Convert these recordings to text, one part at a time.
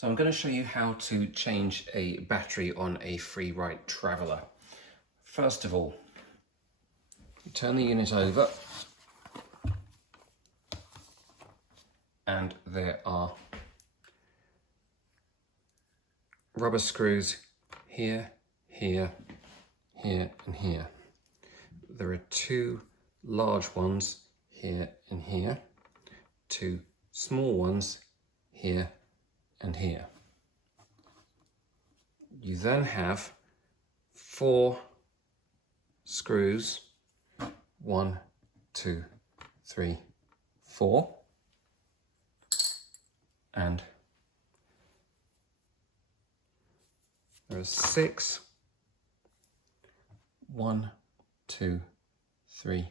So I'm going to show you how to change a battery on a Freewrite Traveler. First of all, you turn the unit over and there are rubber screws here, here, here and here. There are two large ones here and here, two small ones here and here. You then have 4 screws, 1, 2, 3, 4, and there are 6, 1, 2, 3,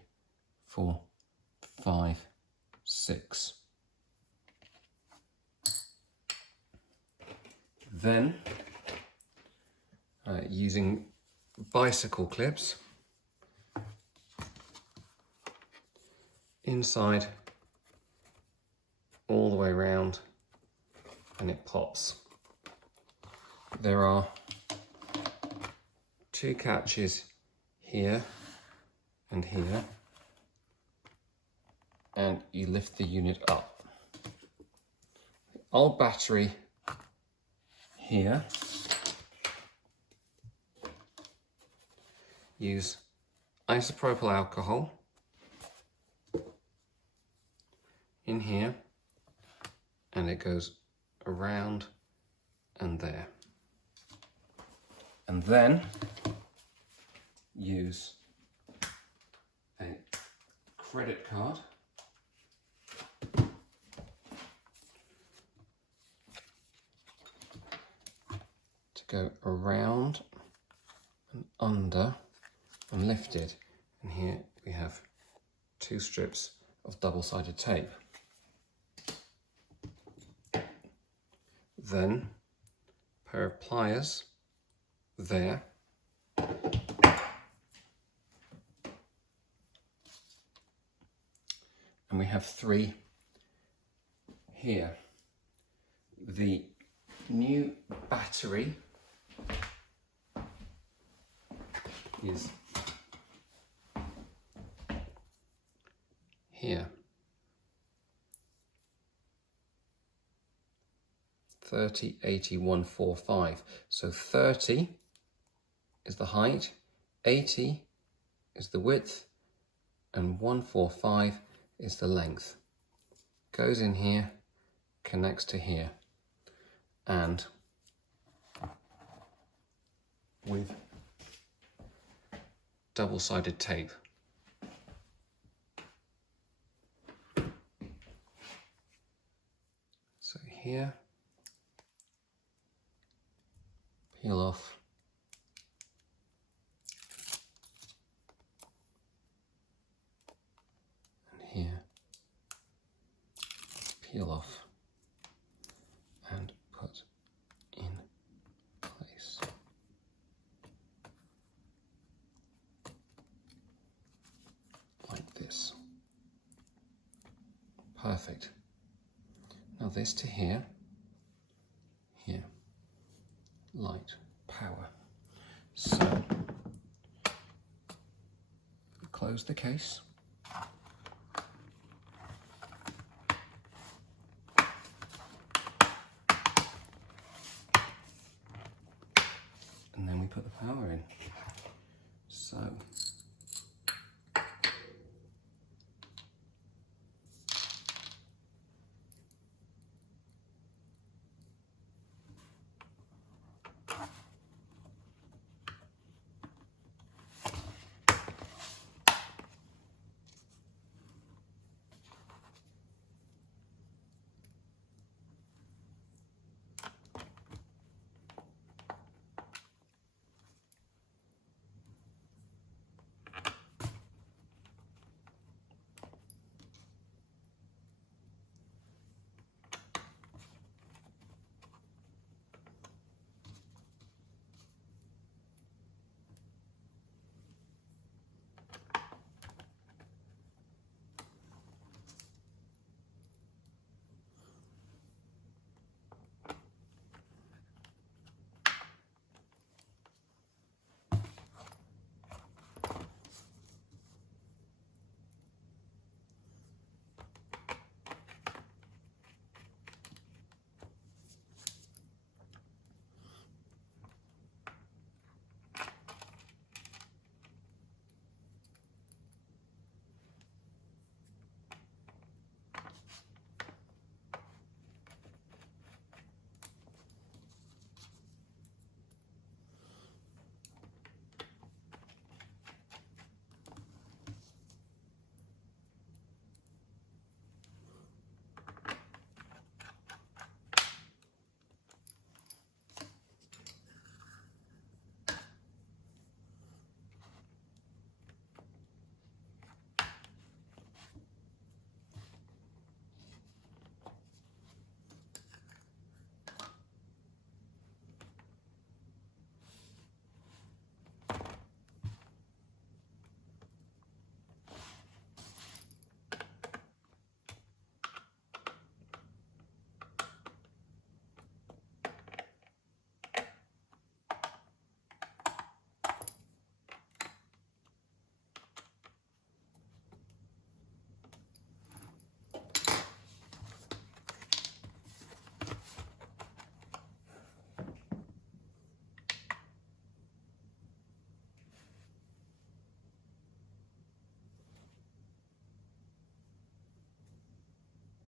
4, 5, 6. Then, using bicycle clips, inside all the way around, and it pops. There are 2 catches here and here, and you lift the unit up. The old battery here, use isopropyl alcohol in here, and it goes around and there. And then use a credit card to go around and under and lift it. And here we have 2 strips of double-sided tape. Then a pair of pliers there, and we have 3 here. The new battery is here. 30, 80, 145. So 30 is the height, 80 is the width, and 145 is the length. Goes in here, connects to here, and with double-sided tape. So here, peel off, and here, peel off and put in place. Like this. Perfect. Now this to here, here, light, power. So, close the case. And then we put the power in. So,